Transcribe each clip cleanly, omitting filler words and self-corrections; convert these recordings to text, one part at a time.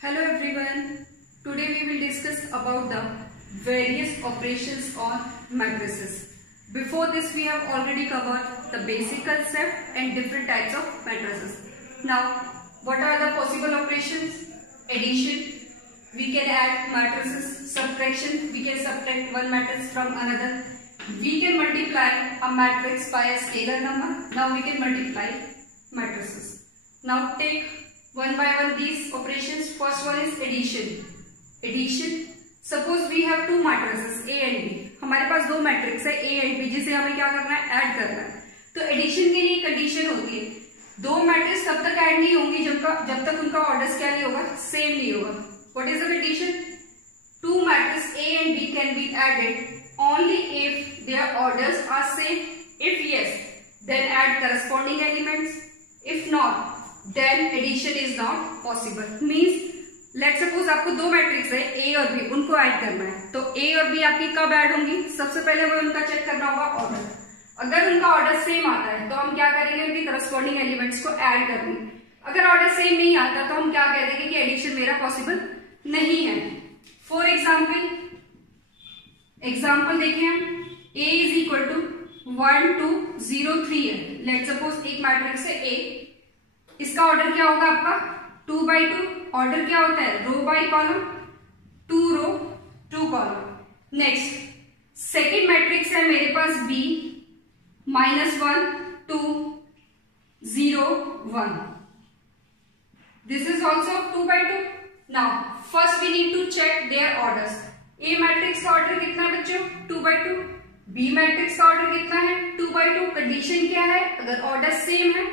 Hello everyone. Today we will discuss about the various operations on matrices. Before this we have already covered the basic concept and different types of matrices. Now what are the possible operations? Addition. We can add matrices. Subtraction. We can subtract one matrix from another. We can multiply a matrix by a scalar number. Now we can multiply matrices. Now take one by one these operations. First one is addition. Addition. Suppose we have two matrices A and B. हमारे पास दो matrix है A and B जिसे हमें क्या करना है, add करना है. तो एडिशन के लिए कंडीशन होती है दो मैट्रिक्स तब तक ऐड नहीं होंगी जब तक उनका ऑर्डर्स क्या नहीं होगा, सेम नहीं होगा. What is the condition? Two matrix A and B can be added only if their orders are same. If yes, then add corresponding elements. If not, then addition is not possible. Means let's suppose आपको दो matrix है A और B, उनको add करना है. तो A और B आपकी कब ऐड होंगी? सबसे पहले वो उनका चेक करना होगा ऑर्डर. अगर उनका ऑर्डर सेम आता है तो हम क्या करेंगे, उनके करस्पॉन्डिंग एलिमेंट्स को ऐड करेंगे. अगर ऑर्डर सेम नहीं आता तो हम क्या कह देंगे कि एडिशन मेरा पॉसिबल नहीं है. फॉर एग्जाम्पल देखें हम. A इज इक्वल टू 1 2 0 3 है. लेट सपोज एक मैट्रिक्स है A. इसका ऑर्डर क्या होगा आपका 2 by 2. ऑर्डर क्या होता है, row by column, 2 row 2 column. Next second matrix है मेरे पास B -1 2 0 1. This is also 2 by 2. Now first we need to check their orders. A matrix का ऑर्डर कितना है बच्चों, 2 by 2. B मैट्रिक्स का ऑर्डर कितना है, 2 by 2. कंडीशन क्या है, अगर ऑर्डर सेम है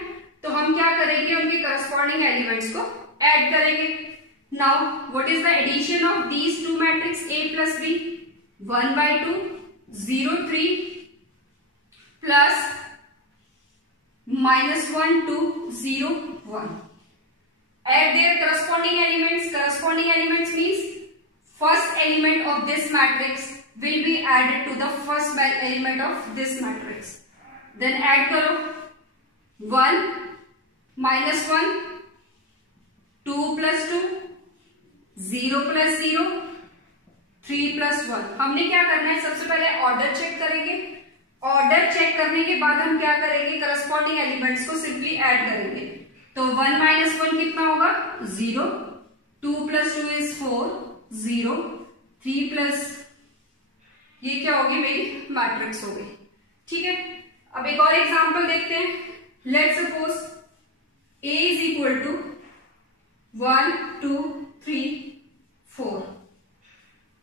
तो हम क्या करेंगे, उनके करस्पॉन्डिंग एलिमेंट्स को ऐड करेंगे. Now what is the addition of these two matrix A plus B? 1 by 2 0 3 plus -1 2 0 1. Add their corresponding elements. Corresponding elements means first element of this matrix will be added to the first element of this matrix. Then add करो 1 -1 2 plus 2 0 plus 0 3 plus 1. हमने क्या करना है, सबसे पहले order check करेंगे. Order check करने के बाद हम क्या करेंगे, करस्पॉन्डिंग एलिमेंट्स को सिंपली ऐड करेंगे. तो 1 - 1 कितना होगा, 0. 2 plus 2 is 4 0. 3 plus ये क्या होगी, मेरी मैट्रिक्स हो गई. ठीक है. अब एक और एग्जांपल देखते हैं. Let's suppose A is equal to 1 2 3 4.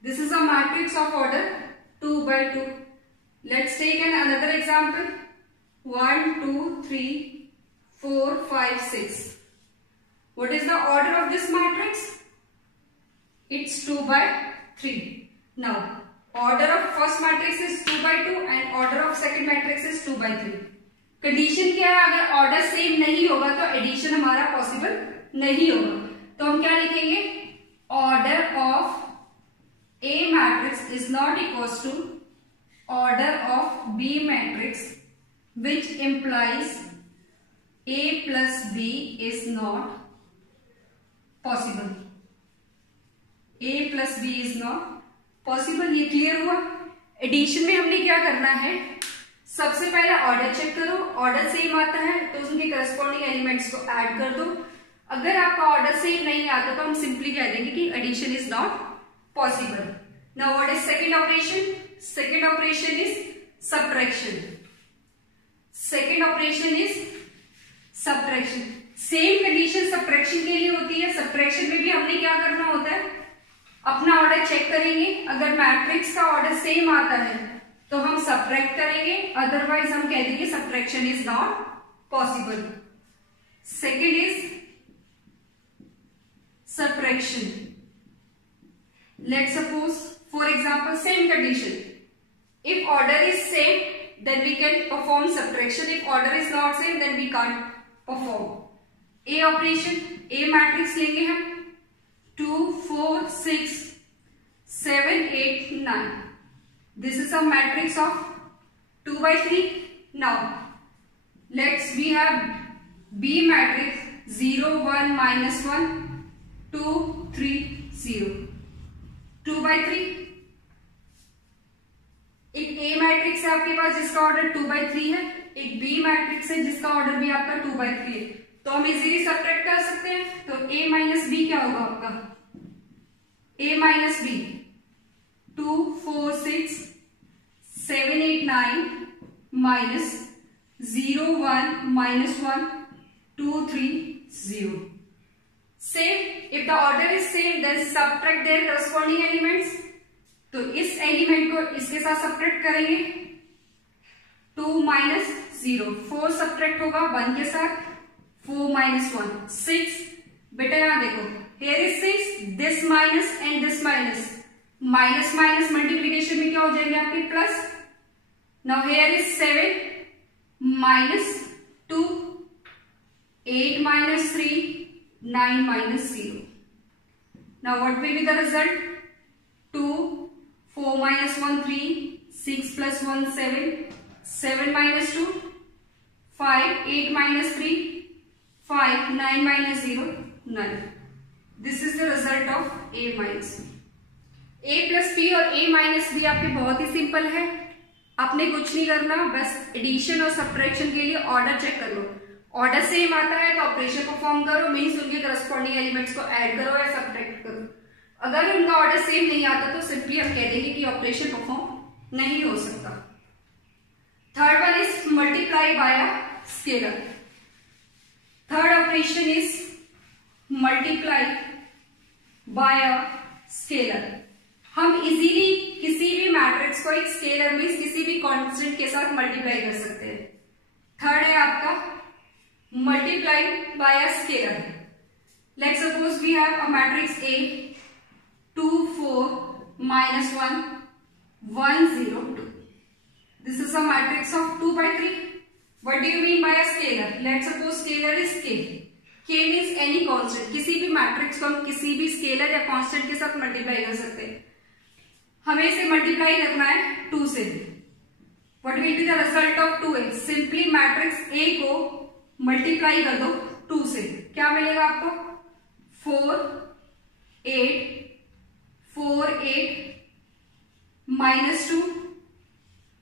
This is a matrix of order 2 by 2. Let's take another example. 1 2 3 4 5 6. What is the order of this matrix? It's 2 by 3. Now order of first matrix is 2 by 2 and order of second matrix is 2 by 3. Condition क्या है, अगर order same नहीं होगा तो addition हमारा possible नहीं होगा. तो हम क्या लिखेंगे, order of A matrix is not equals to order of B matrix which implies A plus B is not possible. A plus B is not possible. ये क्लियर हुआ. एडिशन में हमने क्या करना है, सबसे पहले ऑर्डर चेक करो. ऑर्डर सेम आता है तो उसके करस्पॉन्डिंग एलिमेंट्स को ऐड कर दो. अगर आपका ऑर्डर सेम नहीं आता तो हम सिंपली कह देंगे कि addition is not possible. Now what is second operation? Second operation is subtraction. Second operation is subtraction. Same condition subtraction के लिए होती है. सब्ट्रैक्शन में भी हमने क्या करना होता है, अपना ऑर्डर चेक करेंगे. अगर मैट्रिक्स का ऑर्डर सेम आता है तो हम सब्ट्रैक्ट करेंगे, अदरवाइज हम कह देंगे subtraction is not possible. Second is subtraction. Let's suppose for example same condition. If order is same then we can perform subtraction. If order is not same then we can't perform. A operation. A matrix लेंगे हम 2 4 6 7 8 9. This is a matrix of 2 by 3. Now we have B matrix 0 1 -1 2 3 0, 2/3। एक ए matrix है आपके पास जिसका order 2/3 है, एक B matrix है जिसका ऑर्डर भी आपका 2/3 है, तो हम इजीली सब्ट्रैक्ट कर सकते हैं। तो a माइनस बी क्या होगा आपका, a minus B 2 4 6 7 8 9 minus 0 1 -1 2 3 0। Same, if the order is same, then subtract their corresponding elements। तो इस एलिमेंट को इसके साथ सब्ट्रैक्ट करेंगे, 2 - 0, 4 सब्ट्रैक्ट होगा 1 के साथ, 4 - 1 6। बेटा यहां देखो, here is 6, this minus and this minus, minus minus multiplication में क्या हो जाएंगे आपके plus. Now here is 7 - 2, 8 - 3, 9 - 0। Now what will be the result? 2 4 - 1 3, 6 + 1 7, 7 - 2 5, 8 - 3 5, 9 - 0 9। This is the result of a minus b। a plus b और a minus b आपके बहुत ही simple है, आपने कुछ नहीं करना, बस एडिशन और सब्ट्रैक्शन के लिए ऑर्डर चेक कर लो। ऑर्डर सेम आता है तो ऑपरेशन परफॉर्म करो, मीन्स उनके करस्पॉन्डिंग एलिमेंट्स को ऐड करो या सब्ट्रैक्ट करो। अगर उनका ऑर्डर सेम नहीं आता तो सिंपली हम कह देंगे कि ऑपरेशन परफॉर्म नहीं हो सकता। Third one is multiply by a scalar. Third operation is multiply by a scalar. हम इजीली किसी भी मैट्रिक्स को एक स्केलर मीन्स किसी भी कांस्टेंट के साथ मल्टीप्लाई कर सकते हैं। थर्ड है आपका multiply by a scalar. Let's suppose we have a matrix A 2 4 -1 1 0 2। This is a matrix of 2/3। What do you mean by a scalar? Let's suppose scalar is K। K means any constant। किसी भी matrix को हम किसी भी scalar या constant के साथ multiply कर सकते हैं। हमें इसे मल्टीप्लाई करना है 2 से। What will be the result of 2A? Simply matrix A को मल्टीप्लाई कर दो 2 से, क्या मिलेगा आपको? 4 8 4 8 -2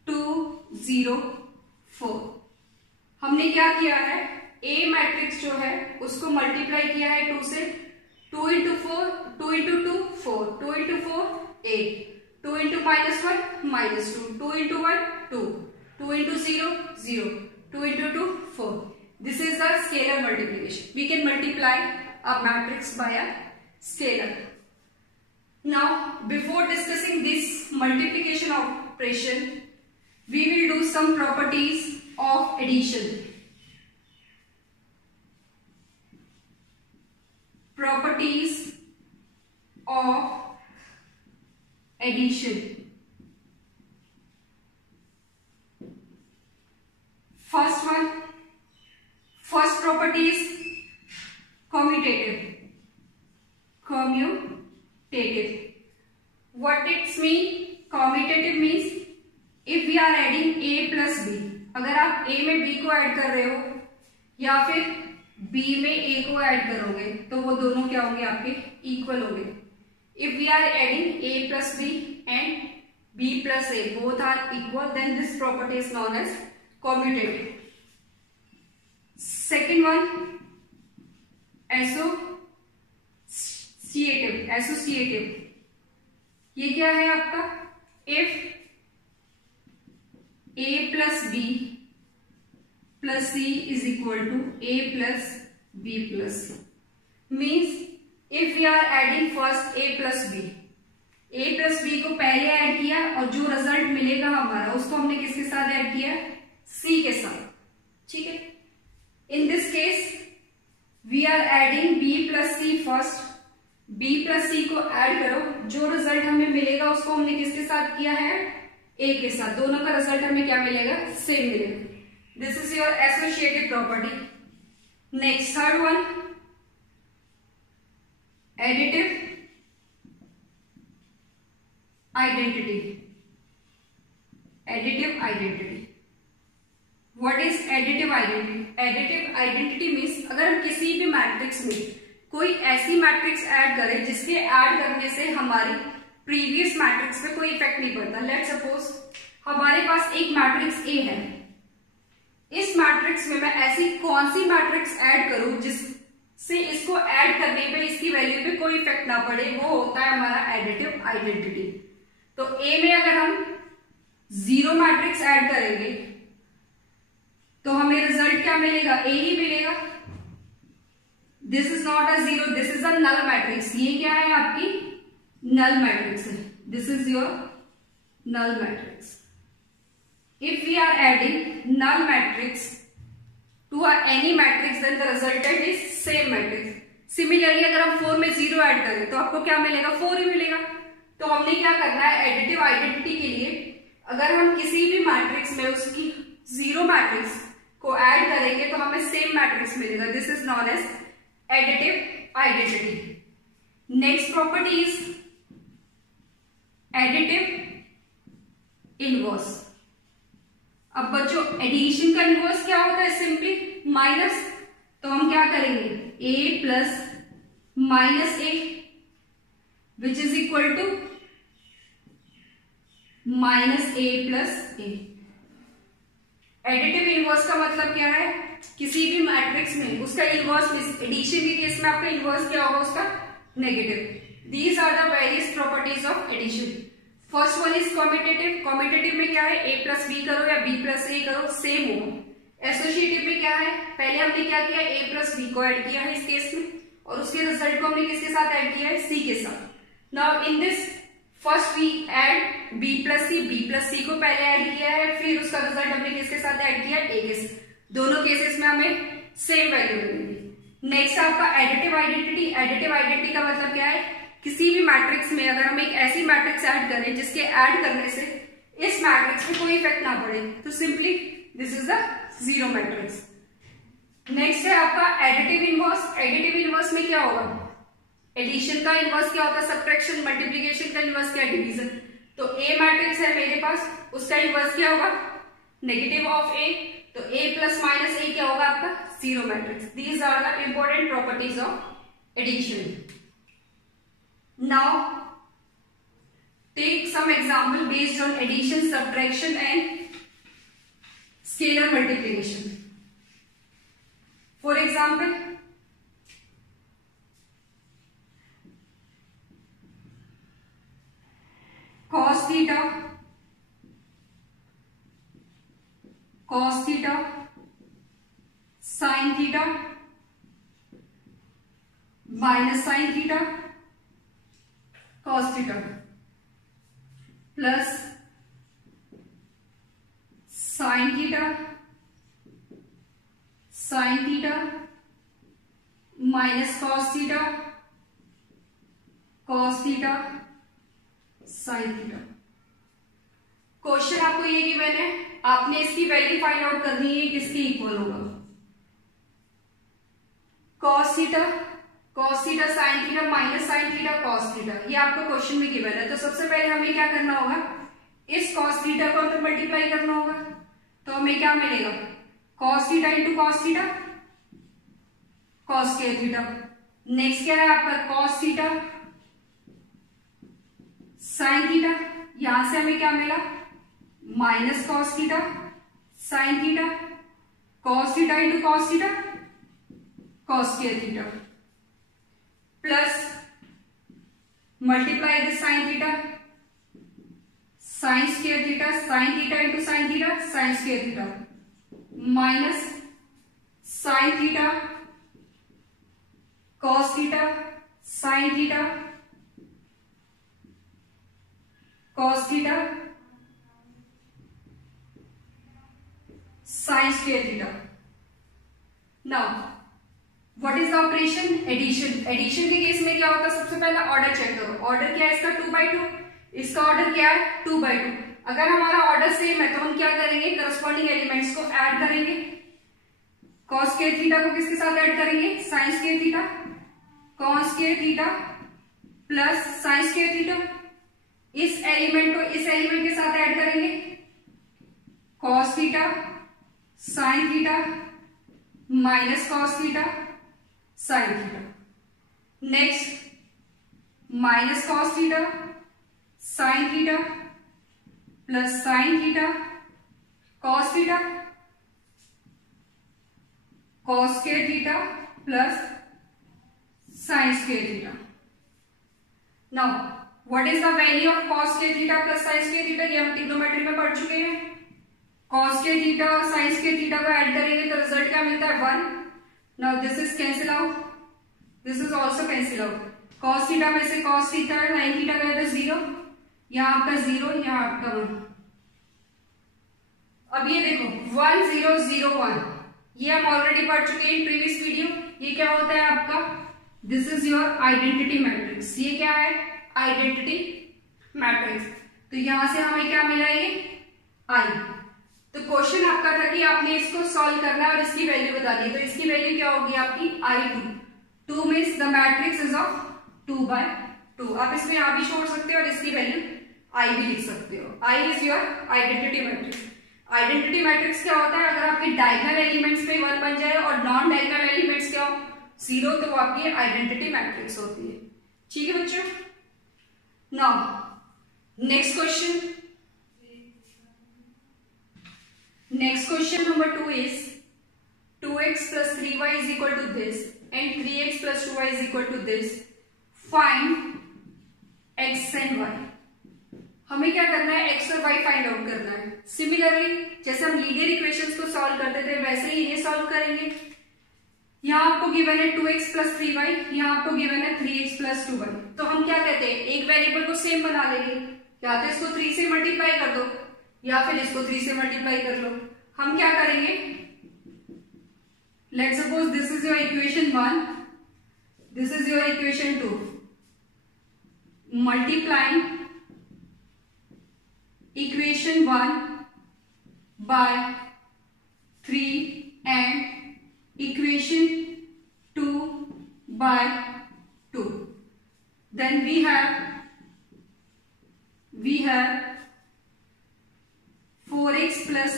2 0 4। हमने क्या किया है, A मैट्रिक्स जो है उसको मल्टीप्लाई किया है 2 से। 2 × 4 2 × 2 4 2 × 4 8 2 × -1 -2 2 × 1 2 2 × 0 0 2 × 2 4। This is the scalar multiplication. We can multiply a matrix by a scalar. Now, before discussing this multiplication operation, we will do some properties of addition. Properties of addition. First property is commutative. Commutative. What it means? Commutative means if we are adding A plus B, अगर आप A में B को add कर रहे हो या फिर B में A को ऐड करोगे तो वो दोनों क्या होंगे आपके इक्वल होंगे। If we are adding A plus B and B plus A both are equal, then this property is known as commutative. Second one, associative। ये क्या है आपका? If A plus B plus C is equal to A plus B plus C, means if we are adding first A plus B, A plus B को पहले add किया और जो result मिलेगा हमारा उसको हमने किसके साथ ऐड किया? C के साथ। ठीक है, in this case we are adding B plus C first। B plus C को ऐड करो, जो रिजल्ट हमें मिलेगा उसको हमने किसके साथ किया है? A के साथ। दोनों का रिजल्ट हमें क्या मिलेगा? सेम मिलेगा। This is your associative property. Next third one, additive identity. Additive identity. What is additive identity? Additive identity means अगर हम किसी भी मैट्रिक्स में कोई ऐसी मैट्रिक्स ऐड करें जिसके ऐड करने से हमारी प्रीवियस मैट्रिक्स पे कोई इफेक्ट नहीं पड़ता। लेट सपोज हमारे पास एक मैट्रिक्स ए है, इस मैट्रिक्स में मैं ऐसी कौन सी मैट्रिक्स ऐड करूं जिससे इसको ऐड करने पे इसकी वैल्यू पे कोई इफेक्ट ना पड़े, वो होता है हमारा एडिटिव आइडेंटिटी। तो ए में अगर हम 0 मैट्रिक्स ऐड करेंगे तो हमें रिजल्ट क्या मिलेगा, ए ही मिलेगा। This is not a 0, this is a null matrix. ये क्या है, आपकी नल मैट्रिक्स है। This is your null matrix. If we are adding null matrix to any matrix, then the resultant is same matrix. Similarly, अगर हम 4 में 0 add करें तो आपको क्या मिलेगा, 4 ही मिलेगा। तो हमने क्या करना है, एडिटिव आइडेंटिटी के लिए अगर हम किसी भी मैट्रिक्स में उसकी 0 मैट्रिक्स को ऐड करेंगे तो हमें सेम मैट्रिक्स मिलेगा। This is known as additive identity. Next property is additive inverse. अब बच्चों एडिशन का इनवर्स क्या होता है, सिंपली माइनस। तो हम क्या करेंगे, a plus minus A which is equal to minus A plus A. Additive inverse का मतलब क्या है, किसी भी मैट्रिक्स में उसका इनवर्स, एडिशन के केस में आपका इनवर्स क्या होगा, उसका negative. These are the various properties of addition. First one is competitive. Competitive में क्या है, ए प्लस बी करो या बी प्लस ए करो, सेम हो। एसोसिएटिव में क्या है, पहले हमने क्या किया, ए प्लस बी को ऐड किया है इस केस में, और उसके रिजल्ट को हमने किसके साथ ऐड किया है, सी के साथ। Now in this first we add B plus C को पहले ऐड किया है, फिर उसका रिजल्ट हमने किसके साथ ऐड किया, ए के साथ। दोनों केसेस में हमें सेम वैल्यू मिलेगी। नेक्स्ट आपका एडिटिव आइडेंटिटी। एडिटिव आइडेंटिटी का मतलब क्या है, किसी भी मैट्रिक्स में अगर हम एक ऐसी मैट्रिक्स ऐड करें जिसके ऐड करने से इस मैट्रिक्स पे कोई इफेक्ट ना पड़े, तो simply this is the 0 matrix. Next है आपका एडिटिव इनवर्स। एडिटिव इनवर्स में क्या होगा, एडिशन का इनवर्स क्या होता है, सब्ट्रैक्शन। मल्टीप्लिकेशन का इनवर्स क्या है, डिवीजन। तो ए मैट्रिक्स है मेरे पास, उसका इनवर्स क्या होगा, नेगेटिव ऑफ ए। तो ए प्लस माइनस ए क्या होगा आपका, 0 matrix. These are the important properties of addition. Now take some example based on addition, subtraction and scalar multiplication. For example, cos theta sin theta minus sin theta cos theta plus sin theta minus cos theta sin theta। Question आपको ये given है, आपने इसकी value find out करनी है किसके equal होगा। cos theta sin theta minus sin theta cos theta, ये आपको क्वेश्चन में गिवन है। तो सबसे पहले हमें क्या करना होगा, इस cos थीटा को अंदर मल्टीप्लाई करना होगा। तो हमें क्या मिलेगा, cos theta into cos theta cos square theta. Next क्या है आपका cos थीटा sin थीटा, यहां से हमें क्या मिला, minus cos theta sin theta cos theta into cos theta cos square theta plus multiply this sin theta sin square theta into sin theta sin square theta minus sin theta cos theta sin theta cos theta sin square theta. Now what is the operation, addition. Addition के case में क्या होता है, सबसे पहले order check करो। Order क्या है इसका, 2/2। इसका ऑर्डर क्या है, 2/2। अगर हमारा ऑर्डर सेम है तो हम क्या करेंगे, करस्पॉन्डिंग एलिमेंट्स को ऐड करेंगे। cos स्क्वायर थीटा को किसके साथ ऐड करेंगे, sin square theta cos square theta plus sin square theta. इस एलिमेंट को इस एलिमेंट के साथ ऐड करेंगे, cos theta sin theta minus cos theta sin theta. Next minus cos theta sine theta plus sine theta cos theta cos square theta plus sine square theta. Now what is the value of cos square theta plus sine square theta? ये हम trigonometry में पढ़ चुके हैं। Cos square theta और sine square theta को add करेंगे तो रिजल्ट क्या मिलता है? 1। Now this is cancel out, this is also cancel out. Cos theta में से कॉस थीटा साइन थीटा गया तो 0, यहाँ आपका 0, यहाँ आपका 1। अब ये देखो 1 0 0 1, ये हम ऑलरेडी पढ़ चुके हैं इन प्रीवियस वीडियो। ये क्या होता है आपका? This is your identity matrix. ये क्या है? Identity matrix. तो यहां से हमें क्या मिला? ये आई। तो क्वेश्चन आपका था कि आपने इसको सॉल्व करना है और इसकी वैल्यू बता दी। तो इसकी वैल्यू क्या होगी आपकी? I2। 2 means the matrix is of 2/2। आप इसको यहां भी छोड़ सकते हो और इसकी वैल्यू I भी लिख सकते हो। I is your identity matrix. Identity matrix क्या होता है? अगर आपके डायगोनल एलिमेंट्स पे 1 बन जाए और नॉन डायगोनल एलिमेंट्स क्या हो? 0, तो वो आपकी आइडेंटिटी मैट्रिक्स होती है। ठीक है बच्चों। Now next question, next question number 2 is 2x plus 3y is equal to this and 3x plus 2y is equal to this. Find x and y. हमें क्या करना है? x और y फाइंड आउट करना है। सिमिलरली जैसे हम linear equations को सॉल्व करते थे वैसे ही इन्हें सॉल्व करेंगे। यहाँ आपको गिवन है 2x plus 3y, यहाँ आपको गिवन है 3x plus 2y। तो हम क्या कहते हैं? एक वेरिएबल को सेम बना लेंगे। या तो इसको 3 से मल्टीप्लाई कर दो या फिर इसको 3 से मल्टीप्लाई कर लो। हम क्या करेंगे? Let's suppose this is your equation 1, this is your equation 2। Multiplying equation 1 by 3 and equation 2 by 2, then we have 4x plus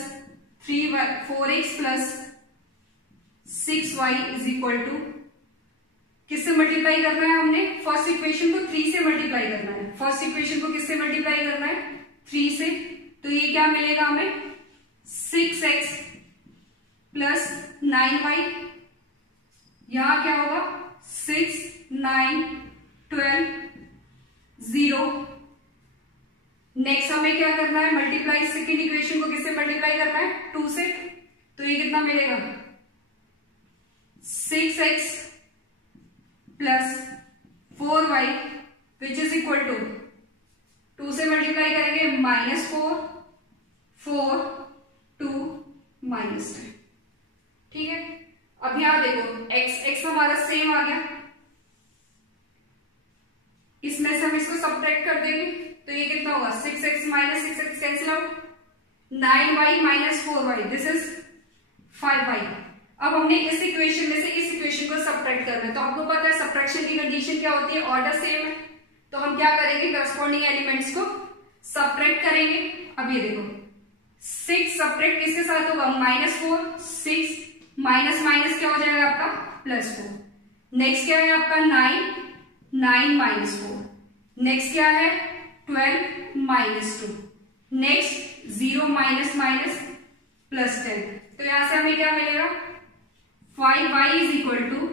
3y 4x plus 6y is equal to, किससे मल्टीप्लाई करना है? हमने फर्स्ट इक्वेशन को 3 से multiply करना है। First equation को किससे मल्टीप्लाई करना है? 3 से। तो ये क्या मिलेगा हमें? 6x plus 9y। यहां क्या होगा? 6 9 12 0। नेक्स्ट हमें क्या करना है? मल्टीप्लाई सेकेंड इक्वेशन को किससे मल्टीप्लाई करना है? 2 से। तो ये कितना मिलेगा? 6x plus 4y which is equal to 2 से मल्टीप्लाई करेंगे -4 4 2 -10। ठीक है। अब यहां देखो x हमारा सेम आ गया, इसमें से हम इसको सब्ट्रैक्ट कर देंगे तो ये कितना होगा? 6x minus 6x cancel out, 9y minus 4y, this is 5y। अब हमने इस इक्वेशन में से इस इक्वेशन को सब्ट्रैक्ट करना है। तो आपको पता है सब्ट्रैक्शन की कंडीशन क्या होती है? ऑर्डर सेम है। तो हम क्या करेंगे? करस्पॉन्डिंग एलिमेंट्स को सब्ट्रैक्ट करेंगे। अब ये देखो 6 सब्ट्रैक्ट किसके साथ होगा? -4, 6 माइनस माइनस क्या हो जाएगा आपका? +4। नेक्स्ट क्या है आपका? 9 -4। नेक्स्ट क्या है? 12 -2। Next 0 minus minus +10। तो यहां से हमें क्या मिलेगा? 5y is equal to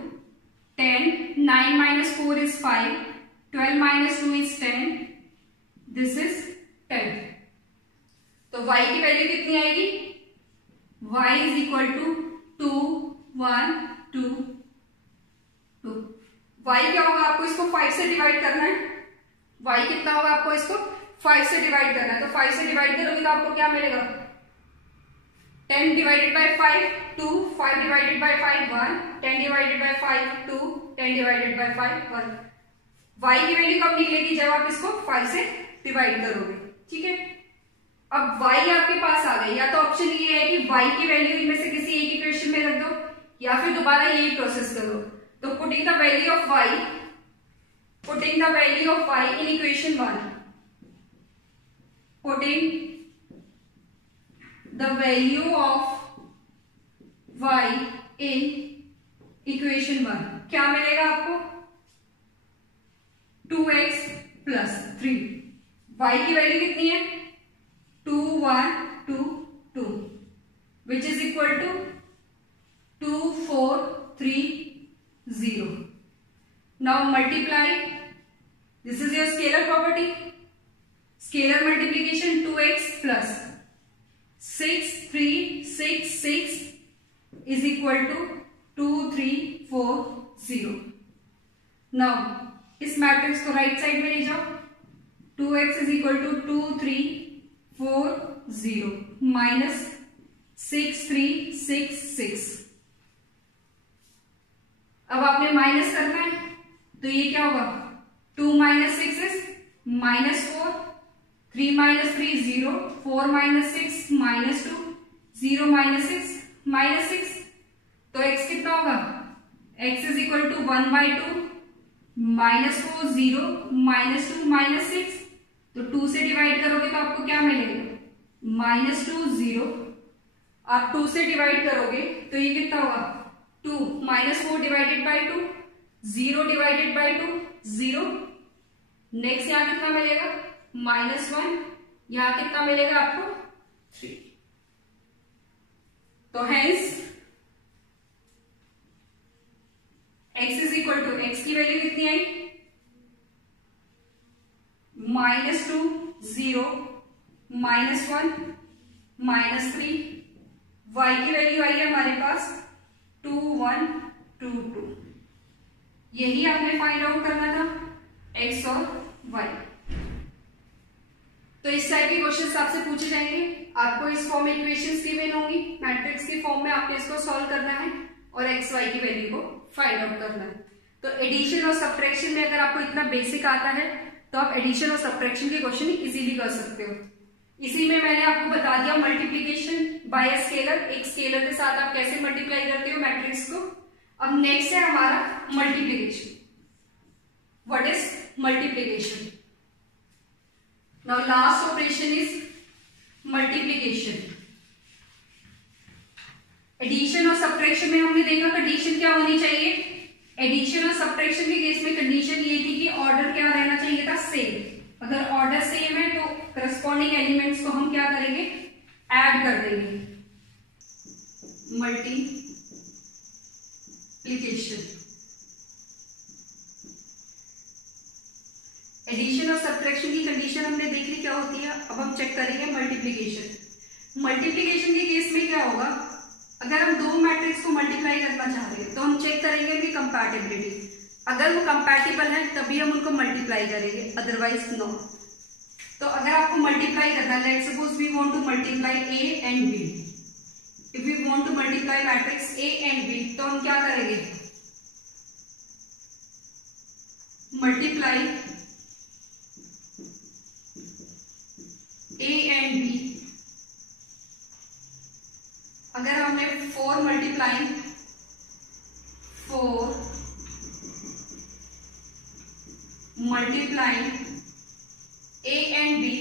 10, 9 - 4 is 5, 12 - 2 is 10, this is 10। तो y की वैल्यू कितनी आएगी? y is equal to 2 1 2 2। y क्या होगा? आपको इसको 5 से डिवाइड करना है। y कितना होगा? आपको इसको 5 से डिवाइड करना है। तो 5 से डिवाइड करोगे तो आपको क्या मिलेगा? 10 divided by 5 2, 5 divided by 5 1, 10 divided by 5 2, 10 divided by 5 1। y की वैल्यू कब निकलेगी? जब आप इसको 5 से डिवाइड करोगे। ठीक है। अब y आपके पास आ गई। या तो ऑप्शन ये है कि y की वैल्यू इनमें से किसी एक इक्वेशन में रख दो या फिर दोबारा यही प्रोसेस करो। तो putting the value of y in equation 1, putting the value of y in equation 1, क्या मिलेगा आपको? प्लस 3। y की वैल्यू कितनी है 2 1 2 2 which is equal to 2 4 3 0। Now multiply, this is your scalar property, scalar multiplication 2x plus 6 3 6 6 is equal to 2 3 4 0। Now इस matrix को right side में ले जाओ, 2x is equal to 2 3 4 0 minus 6 3 6 6। अब आपने माइनस करना है तो ये क्या होगा 2 minus 6 is minus 4, 3 minus 3 0, 4 minus 6 minus 2, 0 minus 6 minus 6। तो x कितना होगा x is equal to 1/2 minus 4 0 minus 2 minus 6। तो 2 से डिवाइड करोगे तो आपको क्या मिलेगा माइनस 2 0। आप 2 से डिवाइड करोगे तो ये कितना होगा 2 minus 4 divided by 2 0 divided by 2 0। Next यहां कितना मिलेगा माइनस 1, यहां कितना मिलेगा आपको 3। तो hence x is equal to x की वैल्यू कितनी आई माइनस 2 0 माइनस 1 माइनस 3। y की वैल्यू आई है हमारे पास 2 1 2 2। यही आपने फाइंड आउट करना था x और y। तो इस टाइप के क्वेश्चंस आपसे पूछे जाएंगे, आपको इस फॉर्म में इक्वेशंस गिवन होंगी, मैट्रिक्स के फॉर्म में आपको इसको सॉल्व करना है और x y की वैल्यू को फाइंड आउट करना है। तो एडिशन और सब्ट्रैक्शन में अगर आपको इतना बेसिक आता है तो आप एडिशन और सब्ट्रैक्शन के क्वेश्चन इजीली कर सकते हो। इसी में मैंने आपको बता दिया मल्टीप्लीकेशन बाय अ स्केलर, एक स्केलर के साथ आप कैसे मल्टीप्लाई करते हो मैट्रिक्स को। अब नेक्स्ट है हमारा multiplication. What is multiplication? Now last operation is multiplication. Addition और सब्ट्रैक्शन में हमने देखा कंडीशन क्या होनी चाहिए। एडिशन और सब्ट्रैक्शन के केस में कंडीशन ये थी कि ऑर्डर क्या रहना चाहिए था सेम। अगर ऑर्डर सेम है तो करस्पॉन्डिंग एलिमेंट्स को हम क्या करेंगे ऐड कर देंगे। मल्टीप्लीकेशन, एडिशन और सब्ट्रैक्शन की कंडीशन हमने देख ली क्या होती है। अब हम चेक करेंगे मल्टीप्लीकेशन। मल्टीप्लीकेशन के केस में क्या होगा, अगर हम दो मैट्रिक्स को मल्टीप्लाई करना चाह रहे हैं तो हम चेक करेंगे कि कंपैटिबिलिटी, अगर वो कंपैटिबल है तभी हम उनको मल्टीप्लाई करेंगे, अदरवाइज नो। तो अगर आपको मल्टीप्लाई करना है, let's suppose we want to multiply A and B, if we want to multiply matrix A and B, तो हम क्या करेंगे मल्टीप्लाई ए एंड बी। अगर हमने 4 multiplying 4 multiplying A and B,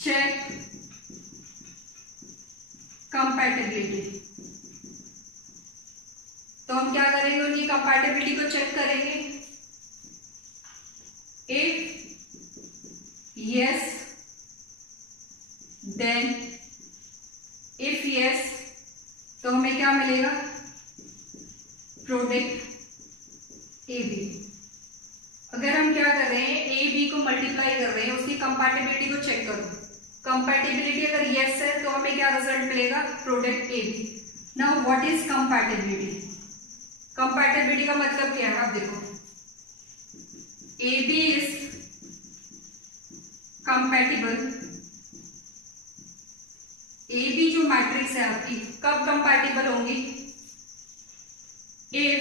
check compatibility. तो हम क्या करेंगे उनकी कंपैटिबिलिटी को चेक करेंगे। If yes then if yes तो हमें क्या मिलेगा प्रोडक्ट ए बी। अगर हम क्या कर रहे हैं ए बी को मल्टीप्लाई कर रहे हैं, उसकी कंपैटिबिलिटी को चेक करो। कंपैटिबिलिटी अगर yes है तो हमें क्या रिजल्ट मिलेगा product A B. Now what is compatibility? Compatibility का मतलब क्या है आप देखो, A B is compatible, A B जो मैट्रिक्स है आपकी कब कंपैटिबल होंगी, if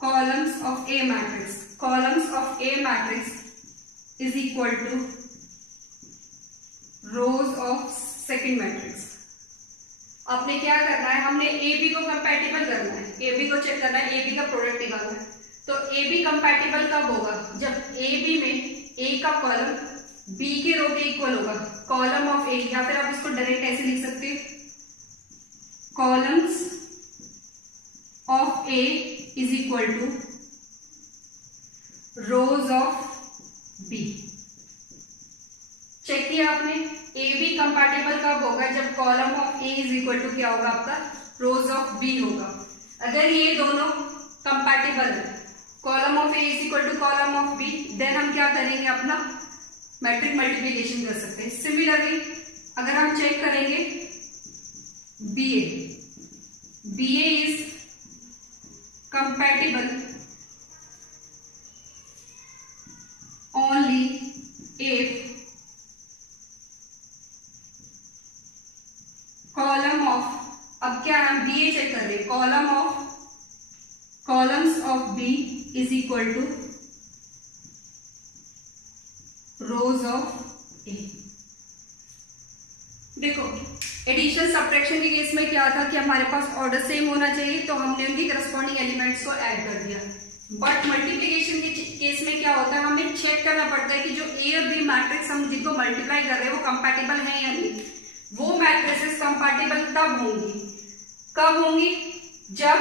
columns of A matrix is equal to rows of second matrix। आपने क्या करना है, हमने ए बी को कंपैटिबल करना है, ए बी को चेक करना है, ए बी का प्रोडक्ट निकालना है। तो ए बी कंपैटिबल कब होगा, जब ए बी में ए का कॉलम बी के रो के इक्वल होगा, कॉलम ऑफ ए, या फिर आप इसको डायरेक्ट ऐसे लिख सकते हैं columns of A is equal to rows of B। Check किया आपने, ए बी कंपैटिबल कब होगा? जब column of A is equal to क्या होगा आपका? रोज ऑफ बी होगा। अगर ये दोनों कंपैटिबल है, column of A is equal to column of B, then हम क्या करेंगे? अपना मैट्रिक मल्टीप्लिकेशन कर सकते हैं। सिमिलरली अगर हम चेक करेंगे B A is compatible only if column of, अब क्या हम बी ए चेक कर रहे हैं, columns of B is equal to rows of A. देखो एडिशन सब्ट्रैक्शन के केस में क्या था कि हमारे पास ऑर्डर सेम होना चाहिए, तो हमने उनकी करस्पॉन्डिंग एलिमेंट्स को ऐड कर दिया। बट मल्टीप्लिकेशन के केस में क्या होता है, हमें चेक करना पड़ता है कि जो ए और बी मैट्रिक्स हम जिनको मल्टीप्लाई कर रहे हैं वो कंपैटिबल है या नहीं। वो मैट्रिसेस कंपैटिबल तब होंगी, कब होंगी? जब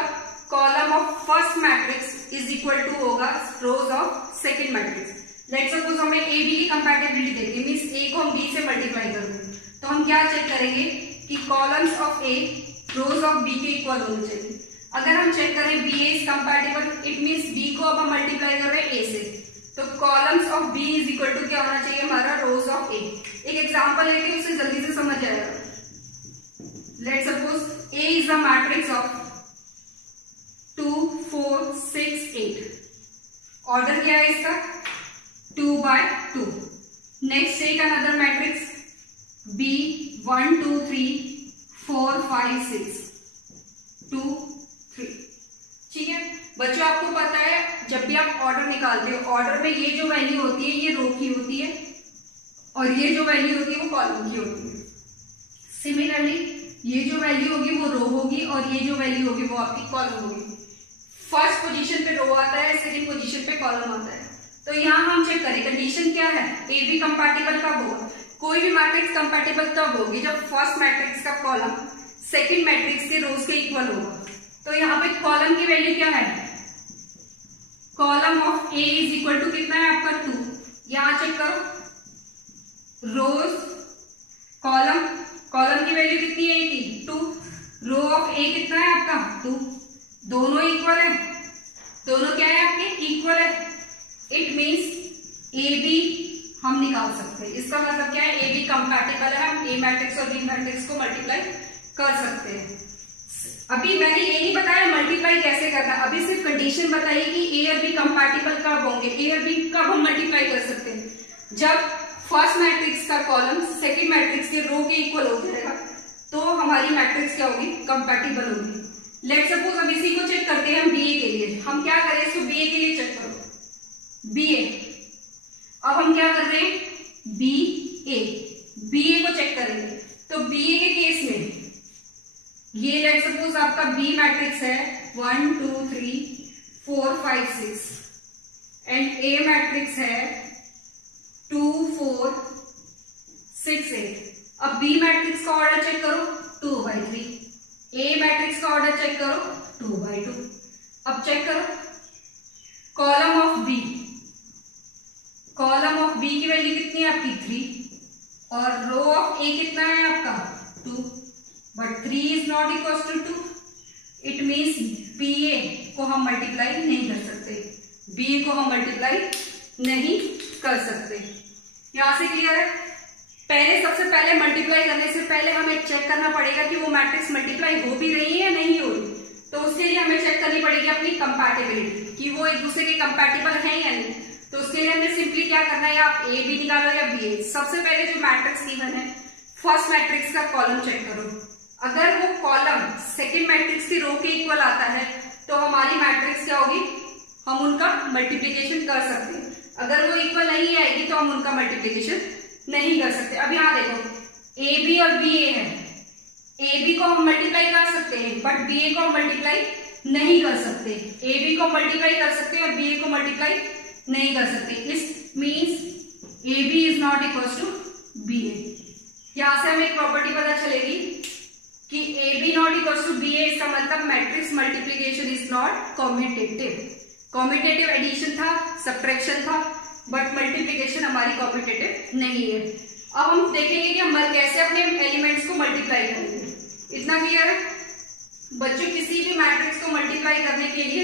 column of first matrix is equal to होगा rows of second matrix. Let's suppose हमें ए बी की कंपैटिबिलिटी देखनी, मींस ए को हम बी से मल्टीप्लाई कर दें, तो हम क्या चेक करेंगे कि columns of A rows of B के इक्वल होने चाहिए। अगर हम चेक करें B A is compatible, it means B को अब हम मल्टीप्लाई कर रहे हैं ए से, तो columns of B is equal to क्या होना चाहिए हमारा? Rows of A. एक एग्जांपल लेके उससे जल्दी से समझ जाएगा। Let's suppose A is the matrix of 2 4 6 8। Order क्या है इसका? 2 by 2। Next take another matrix B 1 2 3 4 5 6 2 3। ठीक है बच्चों, आपको पता है जब भी आप ऑर्डर निकालते हो, ऑर्डर में ये जो वैल्यू होती है ये रो की होती है और ये जो वैल्यू होती है वो कॉलम की होती है। सिमिलरली ये जो वैल्यू होगी वो रो होगी और ये जो वैल्यू होगी वो आपकी कॉलम होगी। फर्स्ट पोजीशन पे रो आता है, सेकंड पोजीशन पे कॉलम आता है। तो यहाँ हम चेक करें कंडीशन क्या है, ए बी कंपैटिबल कब होगा? कोई भी मैट्रिक्स कंपैटिबल तब होगी जब फर्स्ट मैट्रिक्स का कॉलम सेकंड मैट्रिक्स के रोज के इक्वल होगा। तो यहाँ पे कॉलम की वैल्यू क्या है? Column of A is equal to कितना है आपका? 2। यहाँ चेक करो रोज कॉलम की वैल्यू कितनी है? ए की 2। रो ऑफ ए कितना है आपका? 2। दोनों इक्वल है, दोनों क्या है आपके? इक्वल है। इट मीन्स ए बी हम निकाल सकते हैं। इसका मतलब क्या है? ए बी कंपैटिबल है, हम ए मैट्रिक्स और बी मैट्रिक्स को मल्टीप्लाई कर सकते हैं। अभी मैंने ये नहीं बताया मल्टीप्लाई कैसे करना, अभी सिर्फ कंडीशन बताई कि ए और बी कंपैटिबल कब होंगे। ए और बी कब हम मल्टीप्लाई कर सकते हैं? जब फर्स्ट मैट्रिक्स का कॉलम सेकंड मैट्रिक्स के रो के इक्वल हो जाएगा, तो हमारी मैट्रिक्स क्या होगी? कंपैटिबल होगी। लेट्स सपोज अब इसी को चेक करते हैं हम बीए के लिए। हम क्या करें इसको? बीए के लिए चेक करो बीए। अब हम क्या कर रहे हैं? बीए को चेक करेंगे। तो बीए के केस में ये लेट्स सपोज आपका बी मैट्रिक्स है 1 2 3 4 5 6 एंड ए मैट्रिक्स है 2 4 6 8। अब बी मैट्रिक्स का ऑर्डर चेक करो 2 by 3। ए मैट्रिक्स का ऑर्डर चेक करो 2 by 2। अब चेक करो कॉलम ऑफ बी की वैल्यू कितनी है आपकी? 3 और रो ऑफ ए कितना है आपका? 2। But 3 is not equal to 2। It means B A को हम मल्टीप्लाई नहीं कर सकते, बी को हम मल्टीप्लाई नहीं कर सकते। यहां से क्लियर है? सबसे पहले मल्टीप्लाई करने से पहले हमें चेक करना पड़ेगा कि वो मैट्रिक्स मल्टीप्लाई हो भी रही है या नहीं हो रही। तो उसके लिए हमें चेक करनी पड़ेगी अपनी कंपैटिबिलिटी कि वो एक दूसरे के कंपैटिबल हैं या नहीं। तो उसके लिए हमें सिंपली क्या करना है, आप ए बी निकालो या बी ए। सबसे पहले जो मैट्रिक्स गिवन है फर्स्ट मैट्रिक्स का कॉलम चेक करो। अगर वो कॉलम सेकंड मैट्रिक्स की रो के इक्वल आता है तो हमारी मैट्रिक्स क्या होगी? हम उनका मल्टीप्लिकेशन कर सकते हैं। अगर वो इक्वल नहीं आएगी तो हम उनका मल्टीप्लिकेशन नहीं कर सकते। अब यहाँ देखो ए बी और बी ए है, ए बी को हम मल्टीप्लाई कर सकते हैं बट बी ए को हम मल्टीप्लाई नहीं कर सकते। ए बी को मल्टीप्लाई कर सकते हैं और बी ए को मल्टीप्लाई नहीं कर सकते। इस means A B is not equal to B A. यहां से हमें एक प्रॉपर्टी पता चलेगी कि A B B not equal to B A, इसका मतलब matrix multiplication is not commutative. Commutative addition था, सब्ट्रैक्शन था, बट मल्टीप्लीकेशन हमारी कॉम्यूटेटिव नहीं है। अब हम देखेंगे कि हम कैसे अपने एलिमेंट्स को मल्टीप्लाई करेंगे। इतना क्लियर है बच्चों? किसी भी मैट्रिक्स को मल्टीप्लाई करने के लिए